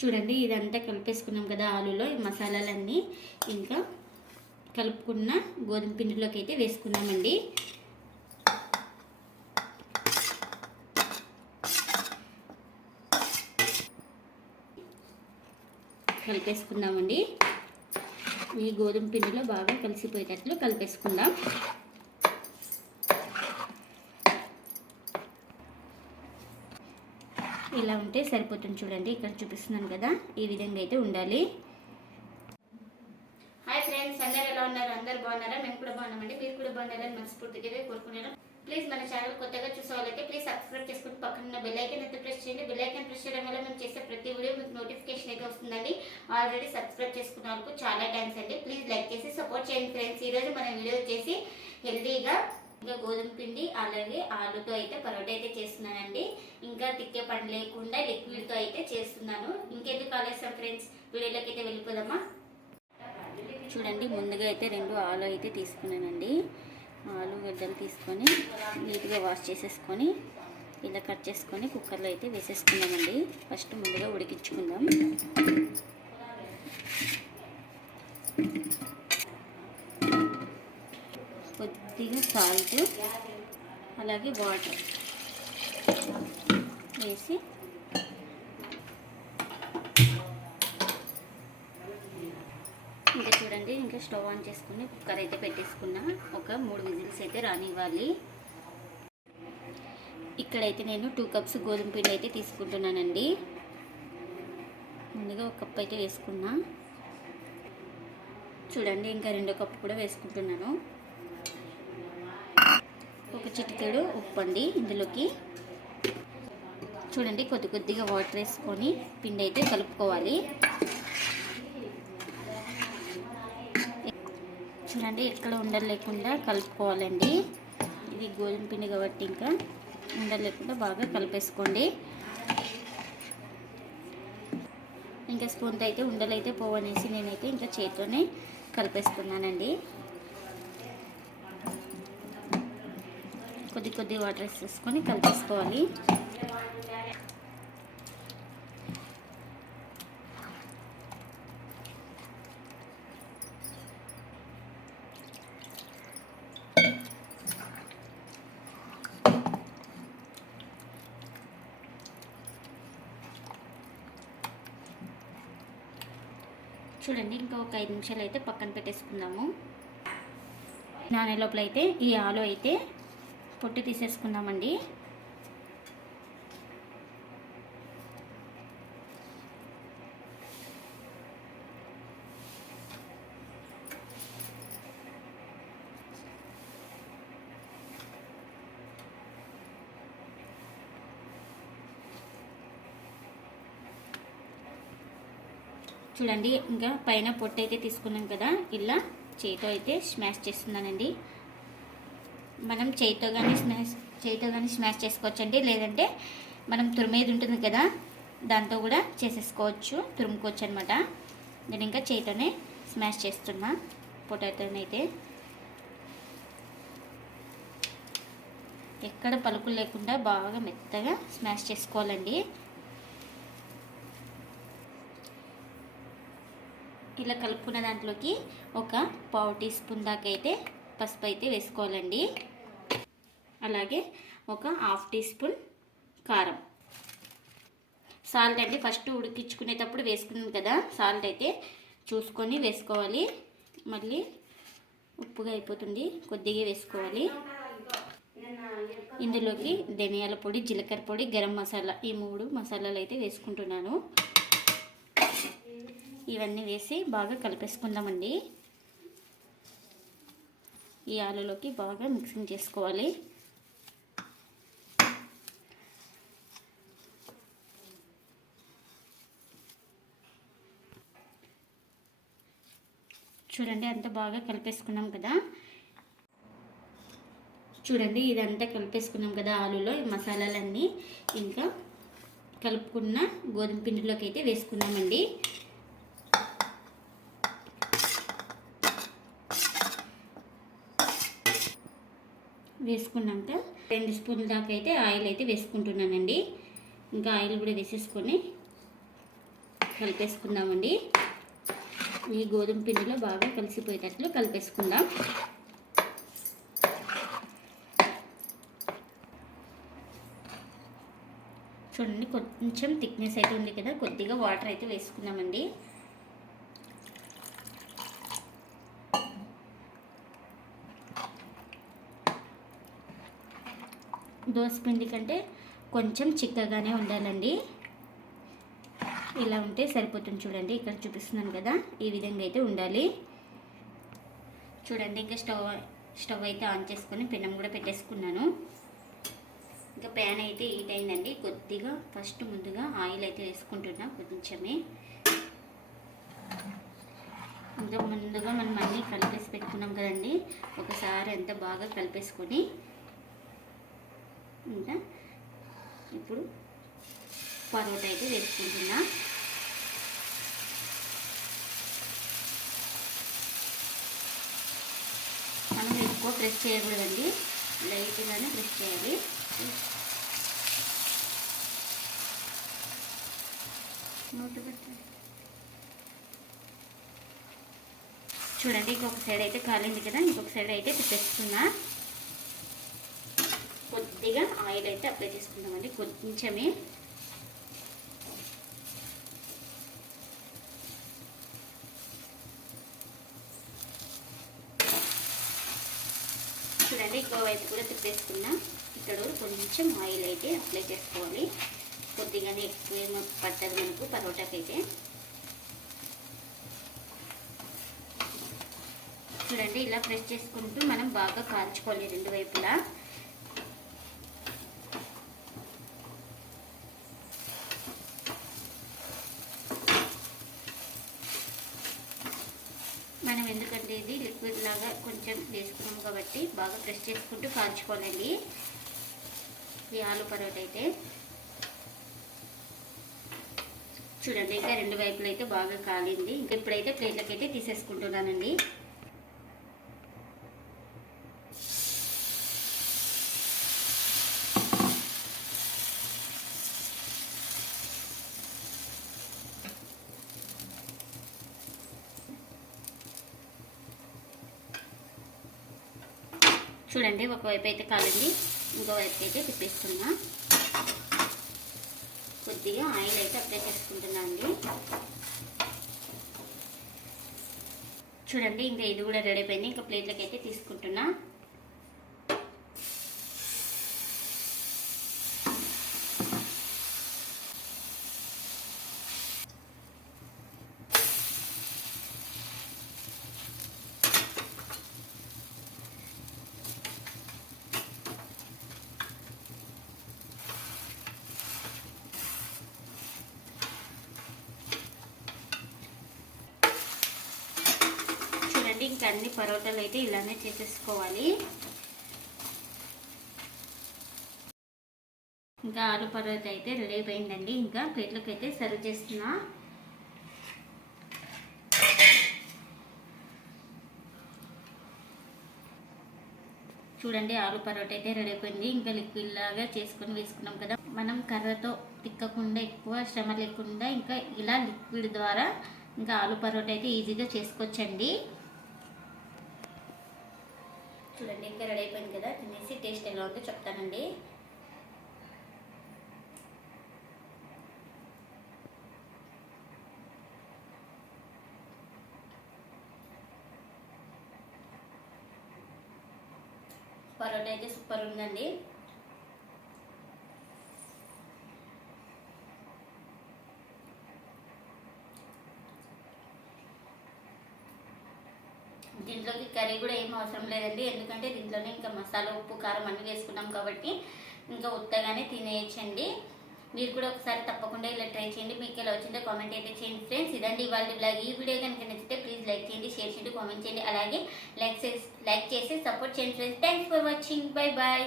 చూడండి ఇదంతా కలిపేసుకున్నాం కదా ఆలులో ఈ మసాలాలన్నీ. ఇంకా కలుపుకున్న గోధుమ పిండిలోకి అయితే వేసుకున్నామండి. కలిపేసుకున్నామండి. ఈ గోధుమ పిండిలో బాగా కలిసిపోయేటట్లు కలిపేసుకుందాం. ఇలా ఉంటే సరిపోతుంది చూడండి ఇక్కడ చూపిస్తున్నాను కదా ఈ విధంగా అయితే ఉండాలి. హాయ్ ఫ్రెండ్స్ అందరు ఎలా ఉన్నారు? అందరు బాగున్నారా? మేము కూడా బాగున్నామండి. మీరు కూడా బాగున్నారని మనస్ఫూర్తిగా కోరుకున్నాను ప్లీజ్ మన ఛానల్ కొత్తగా చూసే ప్లీజ్ సబ్స్క్రైబ్ చేసుకుని పక్కన ఉన్న బెల్ ఐకన్ అయితే ప్రెస్ చేయండి. బెల్ ఐకన్ ప్రెస్ చేయడం వల్ల మేము చేసే ప్రతి వీడియో మీకు నోటిఫికేషన్ అయితే వస్తుందండి. ఆల్రెడీ సబ్స్క్రైబ్ చేసుకున్న వాళ్ళకు చాలా థ్యాంక్స్ అండి. ప్లీజ్ లైక్ చేసి సపోర్ట్ చేయండి ఫ్రెండ్స్ ఈరోజు మన వీడియో వచ్చేసి హెల్తీగా ఇంకా గోధుమ పిండి అలాగే ఆలుతో అయితే పరోటా అయితే చేస్తున్నానండి. ఇంకా తిక్కే పని లేకుండా లిక్విడ్తో అయితే చేస్తున్నాను. ఇంకెందుకు ఆలస్యం ఫ్రెండ్స్? వీడియోలోకి అయితే వెళ్ళిపోదామా? చూడండి ముందుగా అయితే రెండు ఆలు అయితే తీసుకున్నానండి. ఆలు గడ్డలు తీసుకొని నీట్గా వాష్ చేసేసుకొని ఇలా కట్ చేసుకొని కుక్కర్లో అయితే వేసేసుకుందామండి ఫస్ట్ ముందుగా ఉడికించుకుందాం కొద్దిగా సాల్ట్ అలాగే వాటర్ వేసి ఇంకా చూడండి ఇంకా స్టవ్ ఆన్ చేసుకుని కుక్కర్ అయితే పెట్టేసుకున్నా. ఒక మూడు విజిల్స్ అయితే రానివ్వాలి. ఇక్కడైతే నేను టూ కప్స్ గోధుమ పిండి అయితే తీసుకుంటున్నానండి. ముందుగా ఒక కప్ అయితే వేసుకున్నా. చూడండి ఇంకా రెండో కప్పు కూడా వేసుకుంటున్నాను. చిటికెడు ఉప్పు అండి ఇందులోకి. చూడండి కొద్ది కొద్దిగా వాటర్ వేసుకొని పిండి అయితే కలుపుకోవాలి. చూడండి ఎక్కడ ఉండలు లేకుండా కలుపుకోవాలండి. ఇది గోధుమ పిండి కాబట్టి ఇంకా ఉండలు లేకుండా బాగా కలిపేసుకోండి. ఇంకా స్పూన్తో అయితే ఉండలు అయితే పోవనేసి నేనైతే ఇంకా చేతితోనే కలిపేసుకున్నానండి. కొద్ది కొద్ది వాటర్ వేసేసుకొని కలిపేసుకోవాలి. చూడండి ఇంకా ఒక ఐదు నిమిషాలు అయితే పక్కన పెట్టేసుకుందాము. నానే లోపల అయితే ఈ ఆలు అయితే పొట్టు తీసేసుకుందామండి. చూడండి ఇంకా పైన పొట్టు అయితే తీసుకున్నాం కదా ఇలా చేతితో అయితే స్మాష్ చేస్తున్నానండి. మనం చేయితో కానీ స్మాష్ చేయితో కానీ స్మాష్ చేసుకోవచ్చండి. లేదంటే మనం తురిమేది ఉంటుంది కదా దాంతో కూడా చేసేసుకోవచ్చు. తురుముకోవచ్చు అనమాట నేను ఇంకా చేయితోనే స్మాష్ చేస్తున్నా పొటాటోనైతే. ఎక్కడ పలుకులు లేకుండా బాగా మెత్తగా స్మాష్ చేసుకోవాలండి. ఇలా కలుపుకున్న దాంట్లోకి ఒక పావు టీ స్పూన్ దాకా అయితే పసుపు అయితే వేసుకోవాలండి. అలాగే ఒక హాఫ్ టీ స్పూన్ కారం. సాల్ట్ అంటే ఫస్ట్ ఉడికించుకునేటప్పుడు వేసుకున్నాం కదా సాల్ట్ అయితే చూసుకొని వేసుకోవాలి. మళ్ళీ ఉప్పుగా అయిపోతుంది కొద్దిగా వేసుకోవాలి. ఇందులోకి ధనియాల పొడి జీలకర్ర పొడి గరం మసాలా ఈ మూడు మసాలాలు అయితే వేసుకుంటున్నాను. ఇవన్నీ వేసి బాగా కలిపేసుకుందామండి. ఈ ఆలులోకి బాగా మిక్సింగ్ చేసుకోవాలి. చూడండి అంత బాగా కలిపేసుకున్నాం కదా. చూడండి ఇదంతా కలిపేసుకున్నాం కదా ఆలులో ఈ మసాలాలన్నీ. ఇంకా కలుపుకున్న గోధుమ పిండిలోకి అయితే వేసుకున్నామండి. వేసుకున్నాక రెండు స్పూన్ల దాకా అయితే ఆయిల్ అయితే వేసుకుంటున్నానండి. ఇంకా ఆయిల్ కూడా వేసేసుకొని కలిపేసుకుందామండి. ఈ గోధుమ పిండిలో బాగా కలిసిపోయేటట్లు కలిపేసుకుందాం. చూడండి కొంచెం థిక్నెస్ అయితే ఉంది కదా కొద్దిగా వాటర్ అయితే వేసుకుందామండి. దోశ పిండి కంటే కొంచెం చిక్కగానే ఉండాలండి. ఇలా ఉంటే సరిపోతుంది. చూడండి ఇక్కడ చూపిస్తున్నాను కదా ఈ విధంగా అయితే ఉండాలి. చూడండి ఇంకా స్టవ్ స్టవ్ అయితే ఆన్ చేసుకొని పెనం కూడా పెట్టేసుకున్నాను. ఇంకా ప్యాన్ అయితే హీట్ అయిందండి. కొద్దిగా ఫస్ట్ ముందుగా ఆయిల్ అయితే వేసుకుంటున్నా కొంచెమే. ఇంకా ముందుగా మనం అన్నీ కలిపేసి పెట్టుకున్నాం కదండి. ఒకసారి అంతా బాగా కలిపేసుకొని ఇంకా ఇప్పుడు పరోటా అయితే వేసుకుంటున్నా మనం ఎక్కువ ప్రెస్ చేయకూడదండి. లైట్గానే ప్రెస్ చేయాలి. చూడండి ఇంకొక సైడ్ అయితే కాలింది కదా ఇంకొక సైడ్ అయితే తిప్పేస్తున్నా కొద్దిగా ఆయిల్ అయితే అప్లై చేసుకుందామండి కొంచెమే. వైపు కూడా తిప్పేసుకున్నా. ఇక్కడ కొంచెం ఆయిల్ అయితే అప్లై చేసుకోవాలి. కొద్దిగానే ఎక్కువ ఏమో పట్టదు మనకు పరోటాకి అయితే చూడండి ఇలా ప్రెస్ చేసుకుంటూ మనం బాగా కాల్చుకోవాలి రెండు వైపులా మనం ఎందుకంటే ఇది లిక్విడ్ లాగా కొంచెం వేసుకున్నాం కాబట్టి బాగా ప్రెస్ చేసుకుంటూ కాల్చుకోవాలండి ఈ ఆలు పరోటా అయితే. చూడండి ఇంకా రెండు వైపులు అయితే బాగా కాలింది. ఇంకా ఇప్పుడైతే ప్లేట్లకి అయితే తీసేసుకుంటున్నానండి. చూడండి ఒకవైపు అయితే కాలింది ఇంకో వైపు అయితే తిప్పేస్తున్నా. కొద్దిగా ఆయిల్ అయితే అప్లై చేసుకుంటున్నా అండి. చూడండి ఇంకా ఇది కూడా రెడీ అయిపోయింది ఇంకా ప్లేట్లకి అయితే తీసుకుంటున్నా చూడండి ఇంకా అన్ని పరోటాలు అయితే ఇలానే చేసేసుకోవాలి. ఇంకా ఆలు పరోటా అయితే రెడీ అయిపోయిందండి. ఇంకా ప్లేట్లోకి అయితే సర్వ్ చేస్తున్నా. చూడండి ఆలు పరోటా అయితే రెడీ అయిపోయింది. ఇంకా లిక్విడ్ లాగా చేసుకొని వేసుకున్నాం కదా. మనం కర్రతో తిక్కకుండా ఎక్కువ శ్రమ లేకుండా ఇంకా ఇలా లిక్విడ్ ద్వారా ఇంకా ఆలు పరోటా అయితే ఈజీగా చేసుకోవచ్చండి. చూడండి ఇంకా రెడీ అయిపోయింది కదా? తినేసి టేస్ట్ ఎలా ఉందో చెప్తానండి. పరోటా అయితే సూపర్ ఉందండి దీంట్లోకి కర్రీ కూడా ఏం అవసరం లేదండి. ఎందుకంటే దీంట్లోనే ఇంకా మసాలా ఉప్పు కారం అన్నీ వేసుకున్నాం కాబట్టి ఇంకా ఉత్తగానే తినేయచ్చండి. మీరు కూడా ఒకసారి తప్పకుండా ఇలా ట్రై చేయండి. మీకు ఎలా వచ్చిందో కామెంట్ అయితే చేయండి ఫ్రెండ్స్. ఇదండి ఇవాళ బ్లాగ్. ఈ వీడియో కనుక నచ్చితే ప్లీజ్ లైక్ చేయండి షేర్ చేయండి కామెంట్ చేయండి. అలాగే లైక్ చేసి లైక్ చేసి సపోర్ట్ చేయండి friends. Thanks for watching. Bye bye.